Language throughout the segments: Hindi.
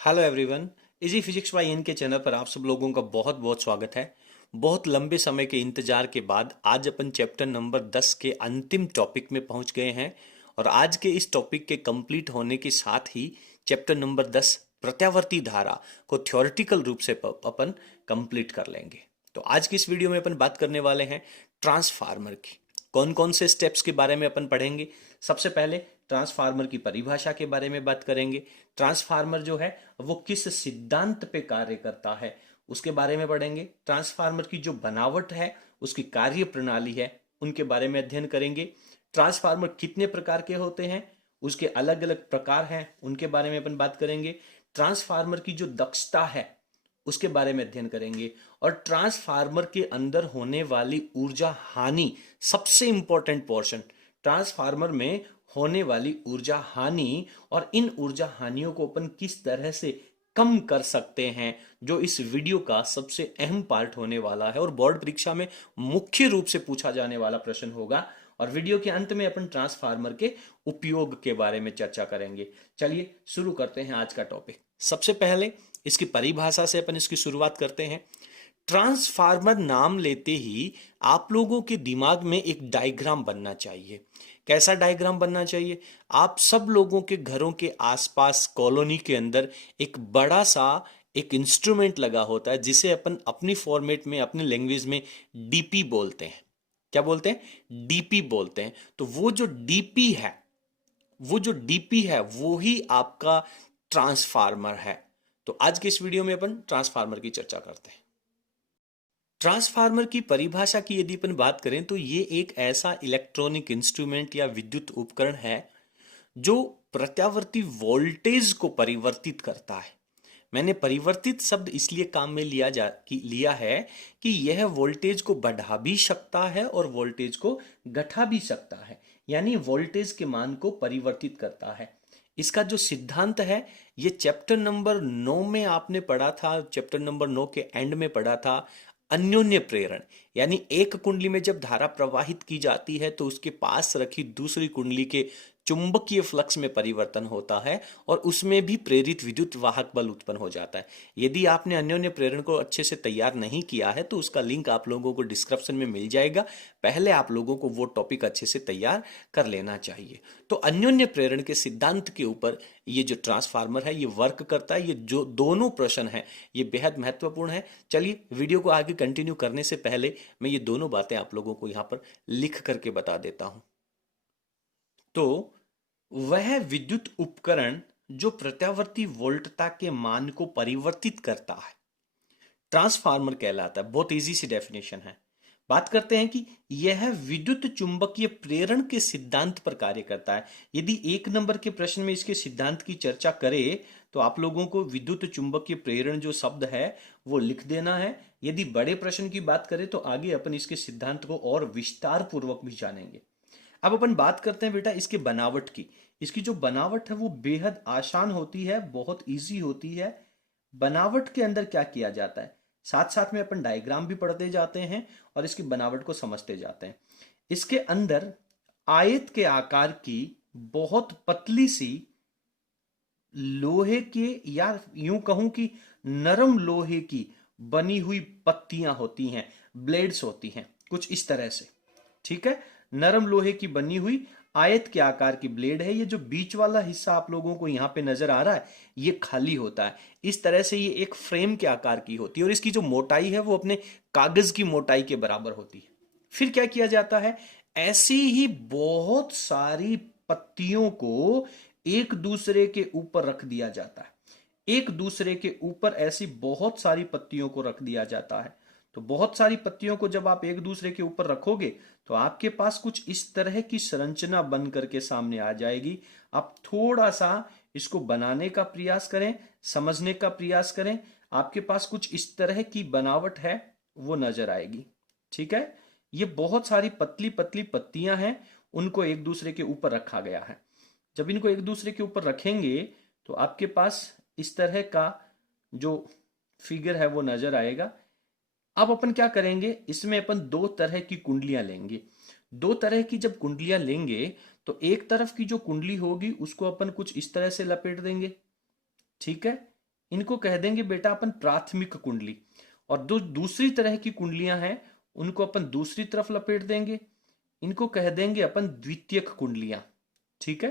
Hello everyone. Easy physics by N K channel पर आप सब लोगों का बहुत बहुत स्वागत है। बहुत लंबे समय के इंतजार के बाद आज अपन चैप्टर नंबर 10 के अंतिम टॉपिक में पहुंच गए हैं और आज के इस टॉपिक के कंप्लीट होने के साथ ही चैप्टर नंबर 10 प्रत्यावर्ती धारा को थ्योरेटिकल रूप से अपन कंप्लीट कर लेंगे। तो आज की इस वीडियो में अपन बात करने वाले हैं ट्रांसफार्मर की। कौन कौन से स्टेप्स के बारे में अपन पढ़ेंगे। सबसे पहले ट्रांसफार्मर की परिभाषा के बारे में बात करेंगे। ट्रांसफार्मर जो है वो किस सिद्धांत पे कार्य करता है उसके बारे में पढ़ेंगे। ट्रांसफार्मर की जो बनावट है, उसकी कार्य प्रणाली है, उनके बारे में अध्ययन करेंगे। ट्रांसफार्मर कितने प्रकार के होते हैं, उसके अलग अलग प्रकार हैं, उनके बारे में अपन बात करेंगे। ट्रांसफार्मर की जो दक्षता है उसके बारे में अध्ययन करेंगे। और ट्रांसफार्मर के अंदर होने वाली ऊर्जा हानि, सबसे इंपॉर्टेंट पोर्शन, ट्रांसफार्मर में होने वाली ऊर्जा हानि और इन ऊर्जा हानियों को अपन किस तरह से कम कर सकते हैं, जो इस वीडियो का सबसे अहम पार्ट होने वाला है और बोर्ड परीक्षा में मुख्य रूप से पूछा जाने वाला प्रश्न होगा। और वीडियो के अंत में अपन ट्रांसफार्मर के उपयोग के बारे में चर्चा करेंगे। चलिए शुरू करते हैं आज का टॉपिक। सबसे पहले इसकी परिभाषा से अपन इसकी शुरुआत करते हैं। ट्रांसफार्मर नाम लेते ही आप लोगों के दिमाग में एक डायग्राम बनना चाहिए। कैसा डायग्राम बनना चाहिए? आप सब लोगों के घरों के आसपास कॉलोनी के अंदर एक बड़ा सा एक इंस्ट्रूमेंट लगा होता है जिसे अपन अपनी फॉर्मेट में, अपनी लैंग्वेज में डीपी बोलते हैं। क्या बोलते हैं? डीपी बोलते हैं। तो वो जो डीपी है वो ही आपका ट्रांसफार्मर है। तो आज के इस वीडियो में अपन ट्रांसफार्मर की चर्चा करते हैं। ट्रांसफार्मर की परिभाषा की यदि अपन बात करें तो ये एक ऐसा इलेक्ट्रॉनिक इंस्ट्रूमेंट या विद्युत उपकरण है जो प्रत्यावर्ती वोल्टेज को परिवर्तित करता है। मैंने परिवर्तित शब्द इसलिए काम में लिया है कि यह वोल्टेज को बढ़ा भी सकता है और वोल्टेज को घटा भी सकता है, यानी वोल्टेज के मान को परिवर्तित करता है। इसका जो सिद्धांत है ये चैप्टर नंबर 9 में आपने पढ़ा था, चैप्टर नंबर 9 के एंड में पढ़ा था। अन्योन्य प्रेरण, यानी एक कुंडली में जब धारा प्रवाहित की जाती है तो उसके पास रखी दूसरी कुंडली के चुंबकीय फ्लक्स में परिवर्तन होता है और उसमें भी प्रेरित विद्युत वाहक बल उत्पन्न हो जाता है। यदि आपने अन्योन्य प्रेरण को अच्छे से तैयार नहीं किया है तो उसका लिंक आप लोगों को डिस्क्रिप्शन में मिल जाएगा। पहले आप लोगों को वो टॉपिक अच्छे से तैयार कर लेना चाहिए। तो अन्योन्य प्रेरण के सिद्धांत के ऊपर ये जो ट्रांसफार्मर है ये वर्क करता है। ये जो दोनों प्रश्न है ये बेहद महत्वपूर्ण है। चलिए वीडियो को आगे कंटिन्यू करने से पहले मैं ये दोनों बातें आप लोगों को यहाँ पर लिख करके बता देता हूं। तो वह विद्युत उपकरण जो प्रत्यावर्ती वोल्टता के मान को परिवर्तित करता है ट्रांसफार्मर कहलाता है। बहुत इजी सी डेफिनेशन है। बात करते हैं कि यह विद्युत चुंबकीय प्रेरण के सिद्धांत पर कार्य करता है। यदि एक नंबर के प्रश्न में इसके सिद्धांत की चर्चा करें तो आप लोगों को विद्युत चुंबकीय प्रेरण जो शब्द है वो लिख देना है। यदि बड़े प्रश्न की बात करें तो आगे अपन इसके सिद्धांत को और विस्तार पूर्वक भी जानेंगे। अब अपन बात करते हैं बेटा इसके बनावट की। इसकी जो बनावट है वो बेहद आसान होती है, बहुत इजी होती है। बनावट के अंदर क्या किया जाता है, साथ साथ में अपन डायग्राम भी पढ़ते जाते हैं और इसकी बनावट को समझते जाते हैं। इसके अंदर आयत के आकार की बहुत पतली सी लोहे के, या यूं कहूं कि नरम लोहे की बनी हुई पत्तियां होती हैं, ब्लेड्स होती हैं कुछ इस तरह से। ठीक है, नरम लोहे की बनी हुई आयत के आकार की ब्लेड है। ये जो बीच वाला हिस्सा आप लोगों को यहां पे नजर आ रहा है ये खाली होता है। इस तरह से ये एक फ्रेम के आकार की होती है और इसकी जो मोटाई है वो अपने कागज की मोटाई के बराबर होती है। फिर क्या किया जाता है, ऐसी ही बहुत सारी पत्तियों को एक दूसरे के ऊपर रख दिया जाता है। एक दूसरे के ऊपर ऐसी बहुत सारी पत्तियों को रख दिया जाता है। तो बहुत सारी पत्तियों को जब आप एक दूसरे के ऊपर रखोगे तो आपके पास कुछ इस तरह की संरचना बन करके सामने आ जाएगी। आप थोड़ा सा इसको बनाने का प्रयास करें, समझने का प्रयास करें, आपके पास कुछ इस तरह की बनावट है वो नजर आएगी। ठीक है, ये बहुत सारी पतली पतली पत्तियां हैं, उनको एक दूसरे के ऊपर रखा गया है। जब इनको एक दूसरे के ऊपर रखेंगे तो आपके पास इस तरह का जो फिगर है वो नजर आएगा। अब अपन क्या करेंगे, इसमें अपन दो तरह की कुंडलियां लेंगे। दो तरह की जब कुंडलियां लेंगे तो एक तरफ की जो कुंडली होगी उसको अपन कुछ इस तरह से लपेट देंगे। ठीक है, इनको कह देंगे बेटा अपन प्राथमिक कुंडली। और दो दूसरी तरह की कुंडलियां हैं, उनको अपन दूसरी तरफ लपेट देंगे, इनको कह देंगे अपन द्वितीयक कुंडलियां। ठीक है।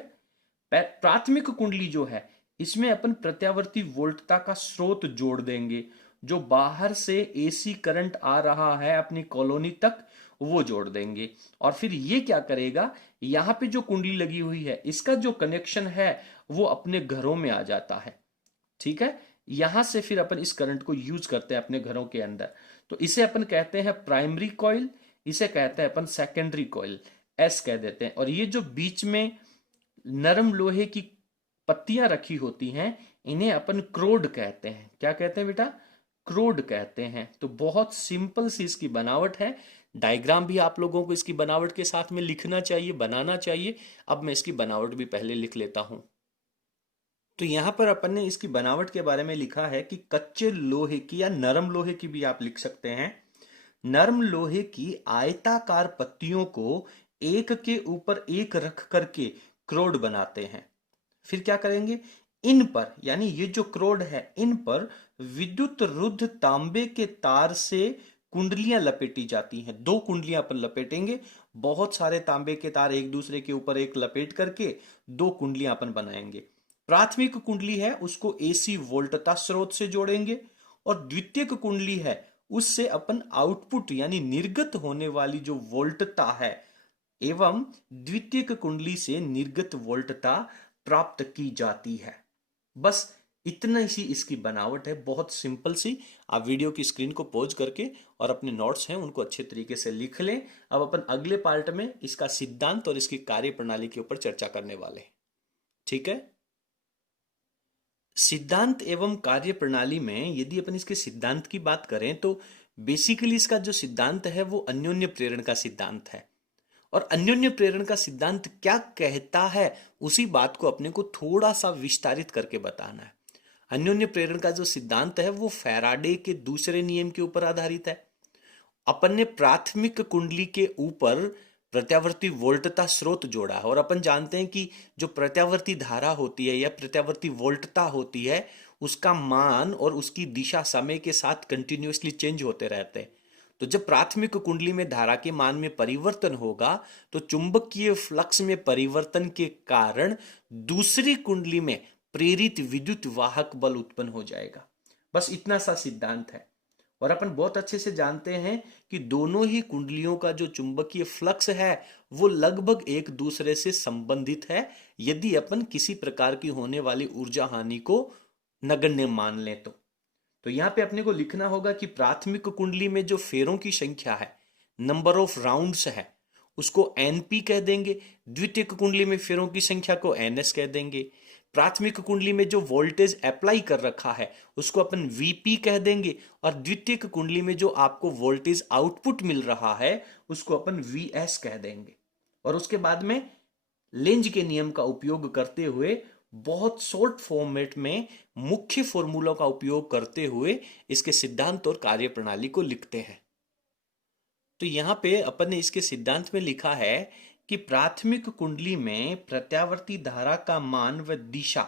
प्राथमिक कुंडली जो है, इसमें अपन प्रत्यावर्ती वोल्टता का स्रोत जोड़ देंगे, जो बाहर से एसी करंट आ रहा है अपनी कॉलोनी तक, वो जोड़ देंगे। और फिर ये क्या करेगा, यहां पे जो कुंडली लगी हुई है इसका जो कनेक्शन है वो अपने घरों में आ जाता है। ठीक है। यहां से फिर अपन इस करंट को यूज करते हैं अपने घरों के अंदर। तो इसे अपन कहते हैं प्राइमरी कॉइल, इसे कहते हैं अपन सेकेंडरी कॉइल, एस कह देते हैं। और ये जो बीच में नरम लोहे की पत्तियां रखी होती हैं, इन्हें अपन क्रोड कहते हैं। क्या कहते हैं बेटा? क्रोड कहते हैं। तो बहुत सिंपल सी इसकी बनावट है। डायग्राम भी आप लोगों को इसकी बनावट के साथ में लिखना चाहिए, बनाना चाहिए। अब मैं इसकी बनावट भी पहले लिख लेता हूं। तो यहां पर अपन ने इसकी बनावट के बारे में लिखा है कि कच्चे लोहे की या नरम लोहे की भी आप लिख सकते हैं। नरम लोहे की आयताकार पत्तियों को एक के ऊपर एक रख करके क्रोड बनाते हैं। फिर क्या करेंगे, इन पर, यानी ये जो क्रोड है, इन पर विद्युत रुद्ध तांबे के तार से कुंडलियां लपेटी जाती हैं। दो कुंडलियां अपन लपेटेंगे, बहुत सारे तांबे के तार एक दूसरे के ऊपर एक लपेट करके दो कुंडलियां अपन बनाएंगे। प्राथमिक कुंडली है उसको एसी वोल्टता स्रोत से जोड़ेंगे, और द्वितीयक कुंडली है उससे अपन आउटपुट यानी निर्गत होने वाली जो वोल्टता है, एवं द्वितीयक कुंडली से निर्गत वोल्टता प्राप्त की जाती है। बस इतना ही इसकी बनावट है, बहुत सिंपल सी। आप वीडियो की स्क्रीन को पॉज करके और अपने नोट्स हैं उनको अच्छे तरीके से लिख लें। अब अपन अगले पार्ट में इसका सिद्धांत और इसकी कार्य प्रणाली के ऊपर चर्चा करने वाले हैं। ठीक है। सिद्धांत एवं कार्य प्रणाली में यदि अपन इसके सिद्धांत की बात करें तो बेसिकली इसका जो सिद्धांत है वो अन्योन्य प्रेरण का सिद्धांत है। और अन्योन्य प्रेरण का सिद्धांत क्या कहता है उसी बात को अपने को थोड़ा सा विस्तारित करके बताना है। अन्योन्य प्रेरण का जो सिद्धांत है वो फैराडे के दूसरे नियम के ऊपर आधारित है। अपन ने प्राथमिक कुंडली के ऊपर प्रत्यावर्ती वोल्टता स्रोत जोड़ा है, और अपन जानते हैं कि जो प्रत्यावर्ती धारा होती है या प्रत्यावर्ती वोल्टता होती है उसका मान और उसकी दिशा समय के साथ कंटिन्यूअसली चेंज होते रहते हैं। तो जब प्राथमिक कुंडली में धारा के मान में परिवर्तन होगा तो चुंबकीय फ्लक्स में परिवर्तन के कारण दूसरी कुंडली में प्रेरित विद्युत वाहक बल उत्पन्न हो जाएगा। बस इतना सा सिद्धांत है। और अपन बहुत अच्छे से जानते हैं कि दोनों ही कुंडलियों का जो चुंबकीय फ्लक्स है वो लगभग एक दूसरे से संबंधित है, यदि अपन किसी प्रकार की होने वाली ऊर्जा हानि को नगण्य मान लें तो यहां पे अपने को लिखना होगा कि प्राथमिक कुंडली में जो फेरों की संख्या है, नंबर ऑफ राउंड्स है, उसको एनपी कह देंगे। द्वितीयक कुंडली में फेरों की संख्या को एनएस कह देंगे। प्राथमिक कुंडली में जो वोल्टेज अप्लाई कर रखा है उसको अपन वीपी कह देंगे, और द्वितीयक कुंडली में जो आपको वोल्टेज आउटपुट मिल रहा है उसको अपन वीएस कह देंगे। और उसके बाद में लेंज के नियम का उपयोग करते हुए बहुत शॉर्ट फॉर्मेट में मुख्य फॉर्मूलों का उपयोग करते हुए इसके सिद्धांत और कार्य प्रणाली को लिखते हैं। तो यहां पे अपन ने इसके सिद्धांत में लिखा है कि प्राथमिक कुंडली में प्रत्यावर्ती धारा का मान व दिशा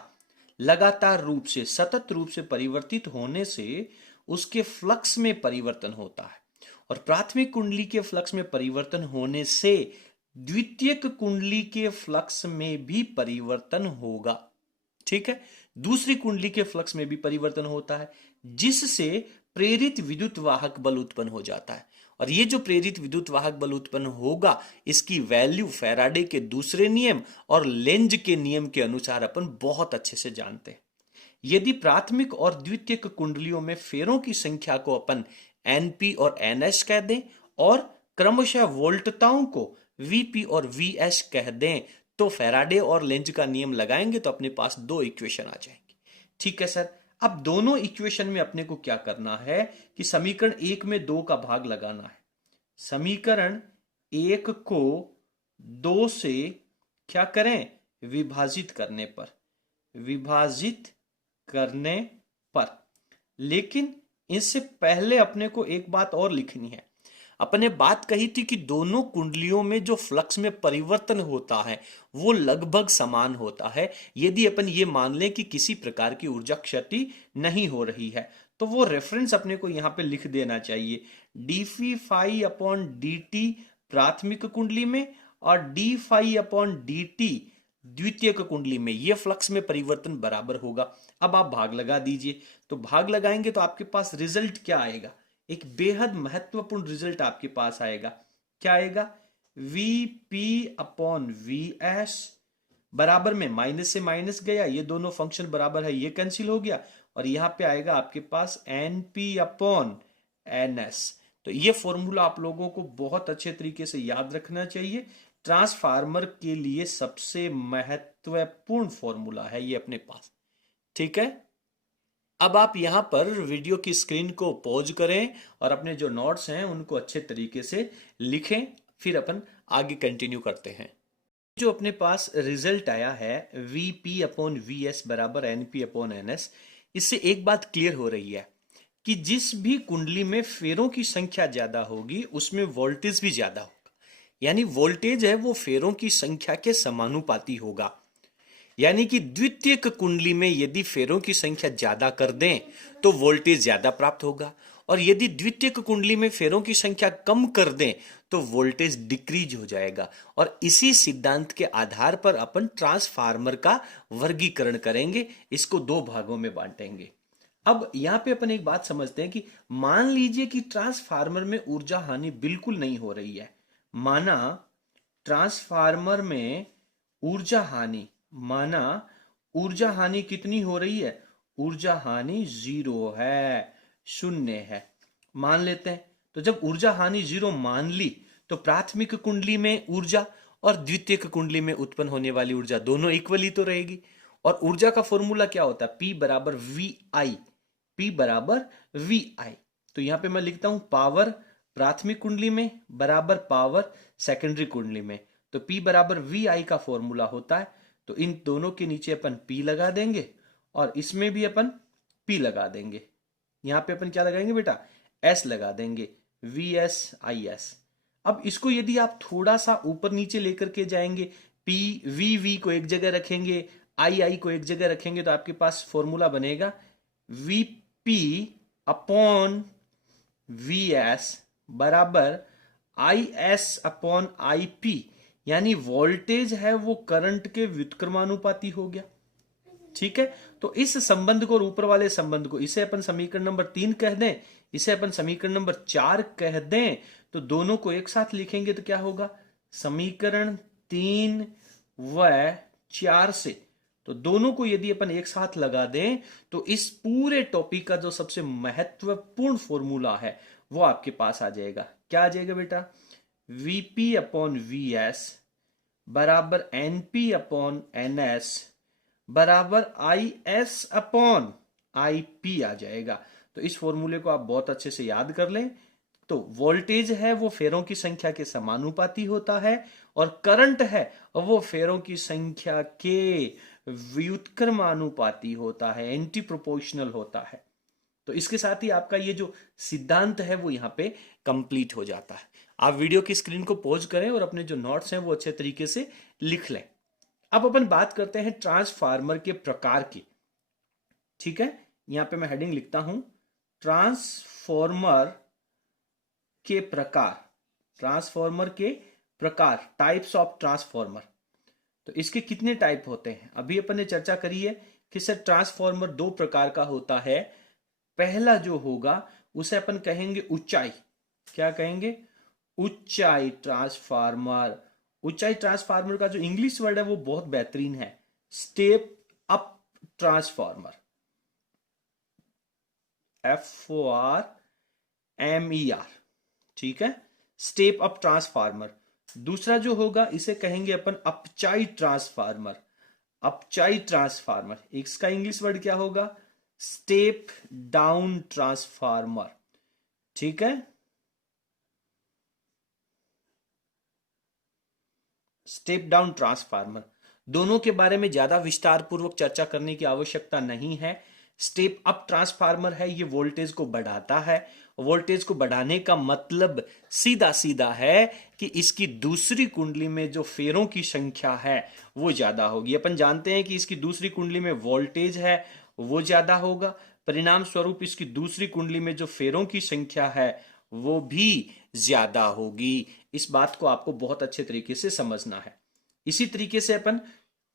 लगातार रूप से, सतत रूप से परिवर्तित होने से उसके फ्लक्स में परिवर्तन होता है, और प्राथमिक कुंडली के फ्लक्स में परिवर्तन होने से द्वितीयक कुंडली के फ्लक्स में भी परिवर्तन होगा। ठीक है। दूसरी कुंडली के फ्लक्स में भी परिवर्तन होता है, जिससे प्रेरित विद्युत वाहक बल उत्पन्न हो जाता है। और ये जो प्रेरित विद्युत वाहक बल उत्पन्न होगा इसकी वैल्यू फैराडे के दूसरे नियम और लेंज के नियम के अनुसार अपन बहुत अच्छे से जानते हैं। यदि प्राथमिक और द्वितीयक कुंडलियों में फेरों की संख्या को अपन एनपी और एनएस कह दें और क्रमशः वोल्टताओं को वीपी और वीएस कह दें तो फैराडे और लेंज का नियम लगाएंगे तो अपने पास दो इक्वेशन आ जाएंगे। ठीक है सर। अब दोनों इक्वेशन में अपने को क्या करना है कि समीकरण एक में दो का भाग लगाना है। समीकरण एक को दो से क्या करें, विभाजित करने पर, विभाजित करने पर। लेकिन इससे पहले अपने को एक बात और लिखनी है। अपने बात कही थी कि दोनों कुंडलियों में जो फ्लक्स में परिवर्तन होता है वो लगभग समान होता है, यदि अपन ये मान लें कि किसी प्रकार की ऊर्जा क्षति नहीं हो रही है। तो वो रेफरेंस अपने को यहां पे लिख देना चाहिए, d phi upon d t प्राथमिक कुंडली में और d phi upon d t द्वितीयक कुंडली में, ये फ्लक्स में परिवर्तन बराबर होगा। अब आप भाग लगा दीजिए, तो भाग लगाएंगे तो आपके पास रिजल्ट क्या आएगा, एक बेहद महत्वपूर्ण रिजल्ट आपके पास आएगा। क्या आएगा, we P upon V S बराबर में माइनस से माइनस गया, ये दोनों फंक्शन बराबर है, ये कैंसिल हो गया, और यहां पे आएगा आपके पास N P upon N S. तो ये फॉर्मूला आप लोगों को बहुत अच्छे तरीके से याद रखना चाहिए, ट्रांसफार्मर के लिए सबसे महत्वपूर्ण फॉर्मूला है ये अपने पास। ठीक है, अब आप यहां पर वीडियो की स्क्रीन को पॉज करें और अपने जो नोट्स हैं उनको अच्छे तरीके से लिखें, फिर अपन आगे कंटिन्यू करते हैं। जो अपने पास रिजल्ट आया है V P upon V S बराबर N P upon N S, इससे एक बात क्लियर हो रही है कि जिस भी कुंडली में फेरों की संख्या ज्यादा होगी उसमें वोल्टेज भी ज्यादा होगा, यानी वोल्टेज है वो फेरों की संख्या के समानुपाती होगा। यानी कि द्वितीयक कुंडली में यदि फेरों की संख्या ज्यादा कर दें तो वोल्टेज ज्यादा प्राप्त होगा, और यदि द्वितीयक कुंडली में फेरों की संख्या कम कर दें तो वोल्टेज डिक्रीज हो जाएगा। और इसी सिद्धांत के आधार पर अपन ट्रांसफार्मर का वर्गीकरण करेंगे, इसको दो भागों में बांटेंगे। अब यहां पे अपन एक बात समझते हैं कि मान लीजिए कि ट्रांसफार्मर में ऊर्जा हानि बिल्कुल नहीं हो रही है, माना ट्रांसफार्मर में ऊर्जा हानि, माना ऊर्जा हानि कितनी हो रही है, ऊर्जा हानि 0 है, 0 है, मान लेते हैं। तो जब ऊर्जा हानि 0 मान ली तो प्राथमिक कुंडली में ऊर्जा और द्वितीयक कुंडली में उत्पन्न होने वाली ऊर्जा दोनों इक्वली तो रहेगी। और ऊर्जा का फॉर्मूला क्या होता है, P बराबर वी आई, P बराबर वी आई। तो यहां पे मैं लिखता हूं पावर प्राथमिक कुंडली में बराबर पावर सेकेंडरी कुंडली में, तो P बराबर वी आई का फॉर्मूला होता है। तो इन दोनों के नीचे अपन P लगा देंगे और इसमें भी अपन P लगा देंगे। यहां पे अपन क्या लगाएंगे बेटा, S लगा देंगे, वी एस आई एस। अब इसको यदि आप थोड़ा सा ऊपर नीचे लेकर के जाएंगे, P वी को एक जगह रखेंगे, आई को एक जगह रखेंगे, तो आपके पास फॉर्मूला बनेगा V P upon V S बराबर I S upon I P, यानी वोल्टेज है वो करंट के व्युत्क्रमानुपाती हो गया। ठीक है, तो इस संबंध को और ऊपर वाले संबंध को, इसे अपन समीकरण नंबर 3 कह दें, इसे अपन समीकरण नंबर 4 कह दें, तो दोनों को एक साथ लिखेंगे तो क्या होगा, समीकरण 3 व 4 से, तो दोनों को यदि अपन एक साथ लगा दें तो इस पूरे टॉपिक का जो सबसे महत्वपूर्ण फॉर्मूला है वो आपके पास आ जाएगा। क्या आ जाएगा बेटा, वीपी अपॉन वी एस बराबर एनपी अपॉन एन एस बराबर I S upon I P आ जाएगा। तो इस फॉर्मूले को आप बहुत अच्छे से याद कर लें। तो वोल्टेज है वो फेरों की संख्या के समानुपाती होता है, और करंट है वो फेरों की संख्या के व्युत्क्रमानुपाती होता है, एंटी प्रोपोर्शनल होता है। तो इसके साथ ही आपका ये जो सिद्धांत है वो यहाँ पे कंप्लीट हो जाता है। आप वीडियो की स्क्रीन को पॉज करें और अपने जो नोट्स हैं वो अच्छे तरीके से लिख लें। अब अपन बात करते हैं ट्रांसफार्मर के प्रकार की। ठीक है, यहां पे मैं हेडिंग लिखता हूं, ट्रांसफॉर्मर के प्रकार, ट्रांसफॉर्मर के प्रकार, टाइप्स ऑफ ट्रांसफॉर्मर। तो इसके कितने टाइप होते हैं, अभी अपन ने चर्चा करी है कि सर ट्रांसफॉर्मर दो प्रकार का होता है। पहला जो होगा उसे अपन कहेंगे ऊंचाई, क्या कहेंगे, ऊंचाई ट्रांसफार्मर। ऊंचाई ट्रांसफार्मर का जो इंग्लिश वर्ड है वो बहुत बेहतरीन है, स्टेप अप ट्रांसफार्मर, FORMER। ठीक है, स्टेप अप ट्रांसफार्मर। दूसरा जो होगा इसे कहेंगे अपन अपचाई ट्रांसफार्मर, अपचाई ट्रांसफार्मर। इसका इंग्लिश वर्ड क्या होगा, स्टेप डाउन ट्रांसफार्मर। ठीक है, स्टेप डाउन ट्रांसफार्मर। दोनों के बारे में ज्यादा विस्तार पूर्वक चर्चा करने की आवश्यकता नहीं है। स्टेप अप ट्रांसफार्मर है, ये वोल्टेज को बढ़ाता है। वोल्टेज को बढ़ाने का मतलब सीधा सीधा है कि इसकी दूसरी कुंडली में जो फेरों की संख्या है वो ज्यादा होगी। अपन जानते हैं कि इसकी दूसरी कुंडली में वोल्टेज है वो ज्यादा होगा, परिणाम स्वरूप इसकी दूसरी कुंडली में जो फेरों की संख्या है वो भी ज्यादा होगी। इस बात को आपको बहुत अच्छे तरीके से समझना है। इसी तरीके से अपन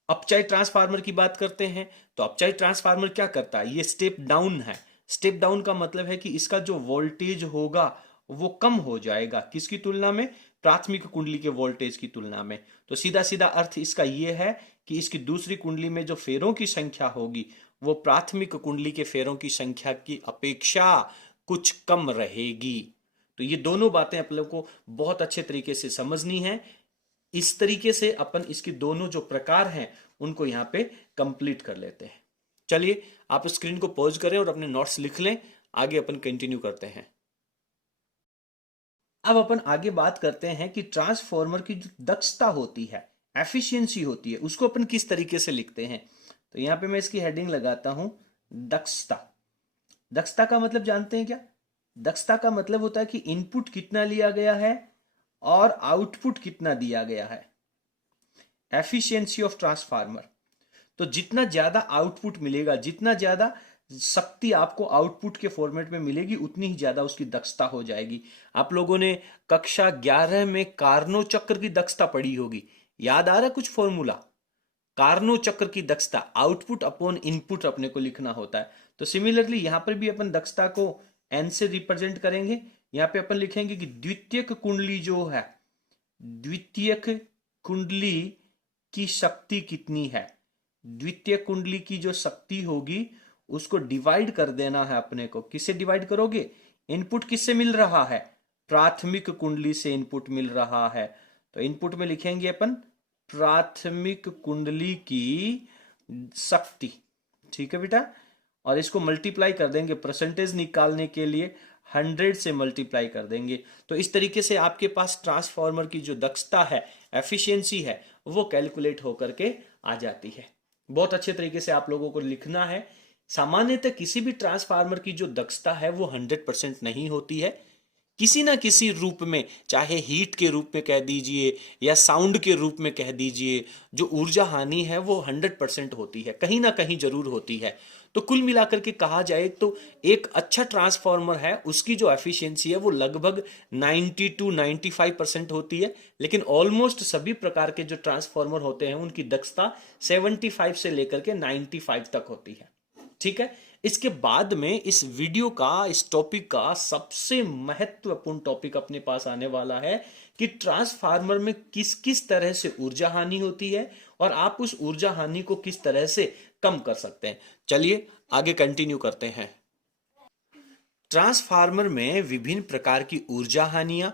अपचाइड ट्रांसफार्मर की बात करते हैं तो अपचाइड ट्रांसफार्मर क्या करता है, ये स्टेप डाउन है। स्टेप डाउन का मतलब है कि इसका जो वोल्टेज होगा वो कम हो जाएगा, किसकी तुलना में, प्राथमिक कुंडली के वोल्टेज की तुलना में। तो सीधा सीधा अर्थ इसका यह है कि इसकी दूसरी कुंडली में जो फेरों की संख्या होगी वो प्राथमिक कुंडली के फेरों की संख्या की अपेक्षा कुछ कम रहेगी। तो ये दोनों बातें आप लोग को बहुत अच्छे तरीके से समझनी है। इस तरीके से अपन इसके दोनों जो प्रकार हैं उनको यहां पे कंप्लीट कर लेते हैं। चलिए आप स्क्रीन को पॉज करें और अपने नोट्स लिख लें, आगे अपन कंटिन्यू करते हैं। अब अपन आगे बात करते हैं कि ट्रांसफॉर्मर की जो दक्षता होती है, एफिशिएंसी होती है, उसको अपन किस तरीके से लिखते हैं। तो यहां पे मैं इसकी हेडिंग लगाता हूं दक्षता। दक्षता का मतलब जानते हैं क्या? दक्षता का मतलब होता है कि इनपुट कितना लिया गया है और आउटपुट कितना दिया गया है। एफिशिएंसी ऑफ ट्रांसफार्मर, तो जितना ज्यादा आउटपुट मिलेगा, जितना ज्यादा शक्ति आपको आउटपुट के फॉर्मेट में मिलेगी, उतनी ही ज्यादा उसकी दक्षता हो जाएगी। आप लोगों ने कक्षा 11 में कार्नो चक्र की दक्षता पढ़ी होगी, याद आ रहा है कुछ फॉर्मूला? कार्नो चक्र की दक्षता आउटपुट अपॉन इनपुट अपने को लिखना होता है। तो सिमिलरली यहां पर भी अपन दक्षता को एन से रिप्रेजेंट करेंगे। यहां पे अपन लिखेंगे कि द्वितीयक कुंडली जो है, द्वितीयक कुंडली की शक्ति कितनी है, द्वितीय कुंडली की जो शक्ति होगी उसको डिवाइड कर देना है अपने को। किससे डिवाइड करोगे? इनपुट किससे मिल रहा है? प्राथमिक कुंडली से इनपुट मिल रहा है। तो इनपुट में लिखेंगे अपन प्राथमिक कुंडली की शक्ति। ठीक है बेटा, और इसको मल्टीप्लाई कर देंगे, परसेंटेज निकालने के लिए 100 से मल्टीप्लाई कर देंगे। तो इस तरीके से आपके पास ट्रांसफार्मर की जो दक्षता है, एफिशिएंसी है, वो कैलकुलेट होकर के आ जाती है। बहुत अच्छे तरीके से आप लोगों को लिखना है। सामान्यतः किसी भी ट्रांसफार्मर की जो दक्षता है वो 100% नहीं होती है। किसी ना किसी रूप में, चाहे हीट के रूप में कह दीजिए या साउंड के रूप में कह दीजिए, जो ऊर्जा हानि है वो 100% होती है, कहीं ना कहीं जरूर होती है। तो कुल मिलाकर के कहा जाए तो एक अच्छा ट्रांसफार्मर है, उसकी जो एफिशिएंसी है वो लगभग 90 to 95% होती है। लेकिन ऑलमोस्ट सभी प्रकार के जो ट्रांसफार्मर होते हैं उनकी दक्षता 75 से लेकर के 95 तक होती है। ठीक है, इसके बाद में इस वीडियो का, इस टॉपिक का सबसे महत्वपूर्ण टॉपिक अपने पास आने वाला है कि ट्रांसफार्मर में किस किस तरह से ऊर्जा हानि होती है और आप उस ऊर्जा हानि को किस तरह से कम कर सकते हैं। चलिए आगे कंटिन्यू करते हैं। ट्रांसफार्मर में विभिन्न प्रकार की ऊर्जा हानियां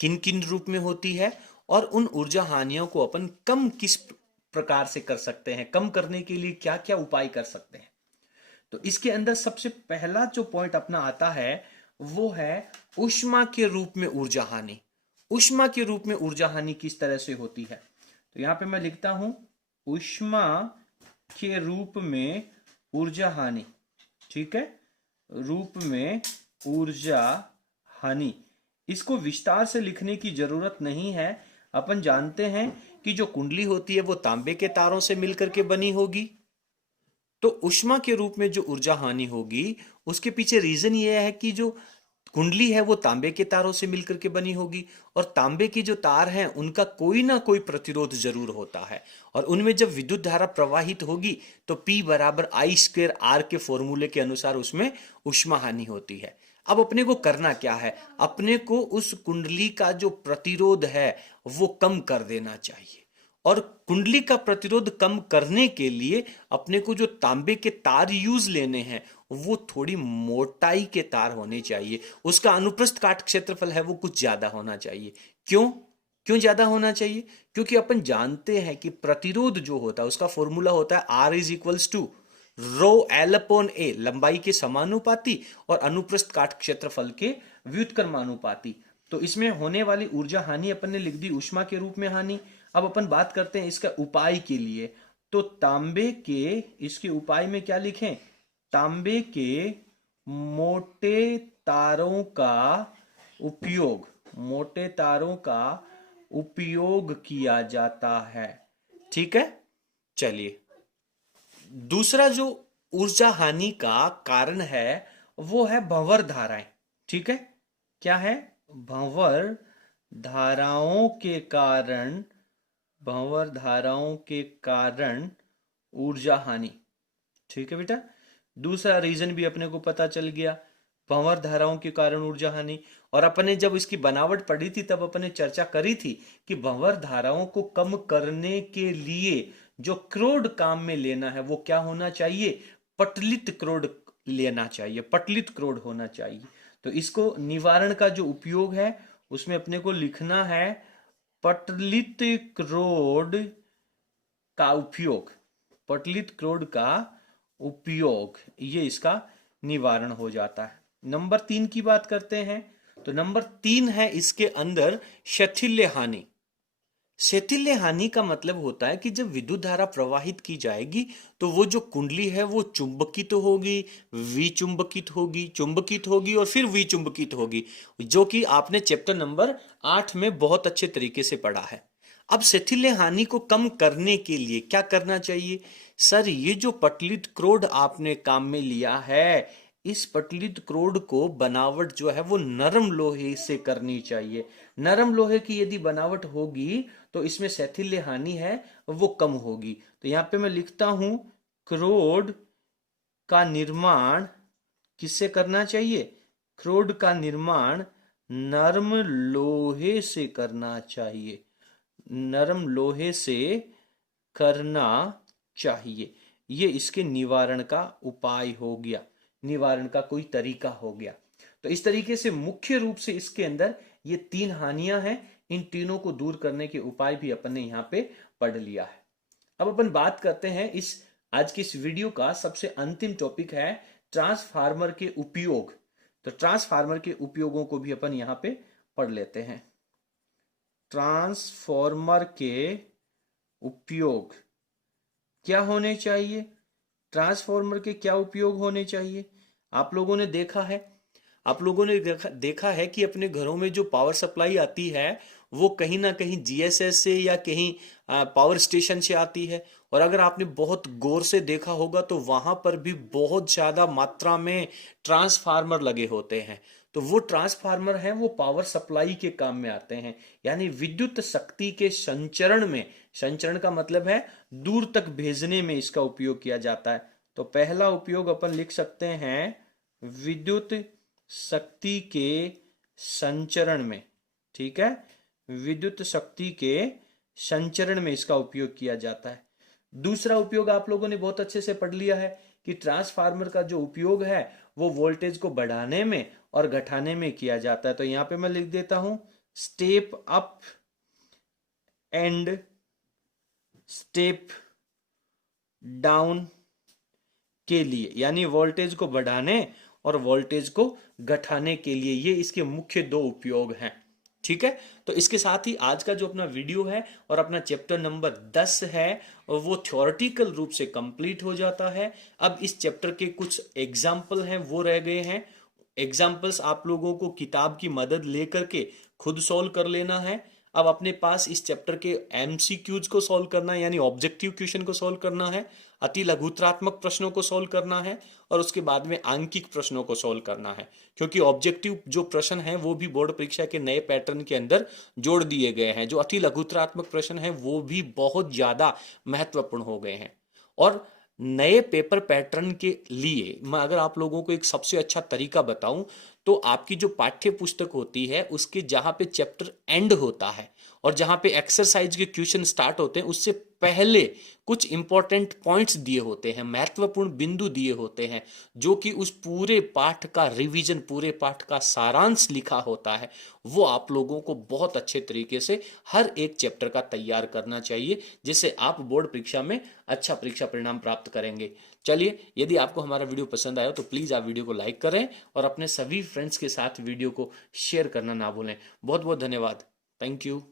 किन किन रूप में होती है और उन ऊर्जा हानियों को अपन कम किस प्रकार से कर सकते हैं, कम करने के लिए क्या क्या उपाय कर सकते हैं। तो इसके अंदर सबसे पहला जो पॉइंट अपना आता है वो है ऊष्मा के रूप में ऊर्जा हानि। ऊष्मा के रूप में ऊर्जा हानि किस तरह से होती है? तो यहां पे मैं लिखता हूं ऊष्मा के रूप में ऊर्जा हानि। ठीक है, रूप में ऊर्जा हानि, इसको विस्तार से लिखने की जरूरत नहीं है। अपन जानते हैं कि जो कुंडली होती है वो तांबे के तारों से मिलकर के बनी होगी। तो ऊष्मा के रूप में जो ऊर्जा हानि होगी उसके पीछे रीजन ये है कि जो कुंडली है वो तांबे के तारों से मिलकर के बनी होगी और तांबे की जो तार हैं उनका कोई ना कोई प्रतिरोध जरूर होता है और उनमें जब विद्युत धारा प्रवाहित होगी तो P बराबर I² R के फॉर्मूले के अनुसार उसमें ऊष्मा हानि होती है। अब अपने को करना क्या है? अपने को उस कुंडली का जो प्रतिरोध है वो कम कर देना चाहिए और कुंडली का प्रतिरोध कम करने के लिए अपने को जो तांबे के तार यूज लेने हैं वो थोड़ी मोटाई के तार होने चाहिए। उसका अनुप्रस्थ काट क्षेत्रफल है वो कुछ ज्यादा होना चाहिए। क्यों क्यों ज्यादा होना चाहिए? क्योंकि अपन जानते हैं कि प्रतिरोध जो होता है उसका फॉर्मूला होता है R is equals to rho L upon A, लंबाई के समानुपाती और अनुप्रस्थ काट क्षेत्रफल के व्युत्क्रमानुपाती। तो इसमें होने वाली ऊर्जा हानि अपन ने लिख दी ऊष्मा के रूप में हानि। अब अपन बात करते हैं इसका उपाय के लिए। तो तांबे के इसके उपाय में क्या लिखें? तांबे के मोटे तारों का उपयोग, मोटे तारों का उपयोग किया जाता है। ठीक है, चलिए दूसरा जो ऊर्जा हानि का कारण है वो है भंवर धाराएं। ठीक है, क्या है? भंवर धाराओं के कारण, भंवर धाराओं के कारण ऊर्जा हानि। ठीक है बेटा, दूसरा रीजन भी अपने को पता चल गया, भंवर धाराओं के कारण ऊर्जा हानि। और अपने जब इसकी बनावट पढ़ी थी तब अपने चर्चा करी थी कि भंवर धाराओं को कम करने के लिए जो क्रोड काम में लेना है वो क्या होना चाहिए? पटलित क्रोड लेना चाहिए, पटलित क्रोड होना चाहिए। तो इसको निवारण का जो उपयोग है उसमें अपने को लिखना है पटलित क्रोड का उपयोग, पटलित क्रोड का उपयोग, ये इसका निवारण हो जाता है। नंबर 3 की बात करते हैं, तो नंबर 3 है इसके अंदर शैथिल्य हानि। शैथिल्य हानि का मतलब होता है कि जब विद्युत धारा प्रवाहित की जाएगी तो वो जो कुंडली है वो चुंबकित होगी, विचुंबकित होगी, चुंबकित होगी और फिर विचुंबकित होगी, जो कि आपने चैप्टर नंबर 8 में बहुत अच्छे तरीके से पढ़ा है। अब शैथिल्य हानि को कम करने के लिए क्या करना चाहिए? सर, ये जो पटलित क्रोड आपने काम में लिया है, इस पटलित क्रोड को बनावट जो है वो नरम लोहे से करनी चाहिए। नरम लोहे की यदि बनावट होगी तो इसमें शैथिल्य हानि है वो कम होगी। तो यहां पे मैं लिखता हूं क्रोड का निर्माण किससे करना चाहिए? क्रोड का निर्माण नरम लोहे से करना चाहिए, नरम लोहे से करना चाहिए। ये इसके निवारण का उपाय हो गया, निवारण का कोई तरीका हो गया। तो इस तरीके से मुख्य रूप से इसके अंदर ये 3 हानियां हैं, इन तीनों को दूर करने के उपाय भी अपन ने यहां पे पढ़ लिया है। अब अपन बात करते हैं इस आज की इस वीडियो का सबसे अंतिम टॉपिक है ट्रांसफार्मर के उपयोग। तो ट्रांसफार्मर के उपयोगों को भी अपन यहां पे पढ़ लेते हैं। ट्रांसफार्मर के उपयोग क्या होने चाहिए? ट्रांसफार्मर के क्या उपयोग होने चाहिए? आप लोगों ने देखा है, आप लोगों ने देखा है कि अपने घरों में जो पावर सप्लाई आती है वो कहीं ना कहीं जीएसएस से या कहीं पावर स्टेशन से आती है। और अगर आपने बहुत गौर से देखा होगा तो वहां पर भी बहुत ज्यादा मात्रा में ट्रांसफार्मर लगे होते हैं। तो वो ट्रांसफार्मर हैं वो पावर सप्लाई के काम में आते हैं, यानी विद्युत शक्ति के संचरण में, संचरण का मतलब है दूर तक भेजने में इसका उपयोग किया जाता है। तो पहला उपयोग अपन लिख सकते हैं विद्युत शक्ति के संचरण में। ठीक है, विद्युत शक्ति के संचरण में इसका उपयोग किया जाता है। दूसरा उपयोग आप लोगों ने बहुत अच्छे से पढ़ लिया है कि ट्रांसफार्मर का जो उपयोग है वो वोल्टेज को बढ़ाने में और घटाने में किया जाता है। तो यहां पे मैं लिख देता हूं step up and step down के लिए, यानी वोल्टेज को बढ़ाने और वोल्टेज को घटाने के लिए, ये इसके मुख्य 2 उपयोग हैं। ठीक है, तो इसके साथ ही आज का जो अपना वीडियो है और अपना चैप्टर नंबर 10 है वो थ्योरेटिकल रूप से कंप्लीट हो जाता है। अब इस चैप्टर के कुछ एग्जाम्पल हैं वो रह गए हैं। एग्जाम्पल्स आप लोगों को किताब की मदद लेकर के खुद सॉल्व कर लेना है। अब अपने पास इस चैप्टर के एमसीक्यूज को सॉल्व करना है, यानी ऑब्जेक्टिव क्वेश्चन को सॉल्व करना है, अति लघुत्रात्मक प्रश्नों को सॉल्व करना है और उसके बाद में आंकिक प्रश्नों को सॉल्व करना है। क्योंकि ऑब्जेक्टिव जो प्रश्न हैं वो भी बोर्ड परीक्षा के नए पैटर्न के अंदर जोड़ दिए गए हैं। जो अति लघुत्रात्मक प्रश्न हैं वो भी बहुत ज्यादा महत्वपूर्ण हो गए हैं। और नए पेपर पैटर्न के लिए मैं अगर आप लोगों को एक सबसे अच्छा तरीका बताऊं तो आपकी जो पाठ्य पुस्तक होती है उसके जहां पे चैप्टर एंड होता है और जहां पे एक्सरसाइज के क्वेश्चन स्टार्ट होते हैं उससे पहले कुछ इंपॉर्टेंट पॉइंट्स दिए होते हैं, महत्वपूर्ण बिंदु दिए होते हैं, जो कि उस पूरे पाठ का रिवीजन, पूरे पाठ का सारांश लिखा होता है। वो आप लोगों को बहुत अच्छे तरीके से हर एक चैप्टर का तैयार करना चाहिए, जिससे आप बोर्ड परीक्षा में अच्छा परीक्षा परिणाम प्राप्त करेंगे। चलिए, यदि आपको हमारा वीडियो पसंद आया तो प्लीज आप वीडियो को लाइक करें और अपने सभी फ्रेंड्स के साथ वीडियो को शेयर करना ना भूलें। बहुत बहुत धन्यवाद। Thank you.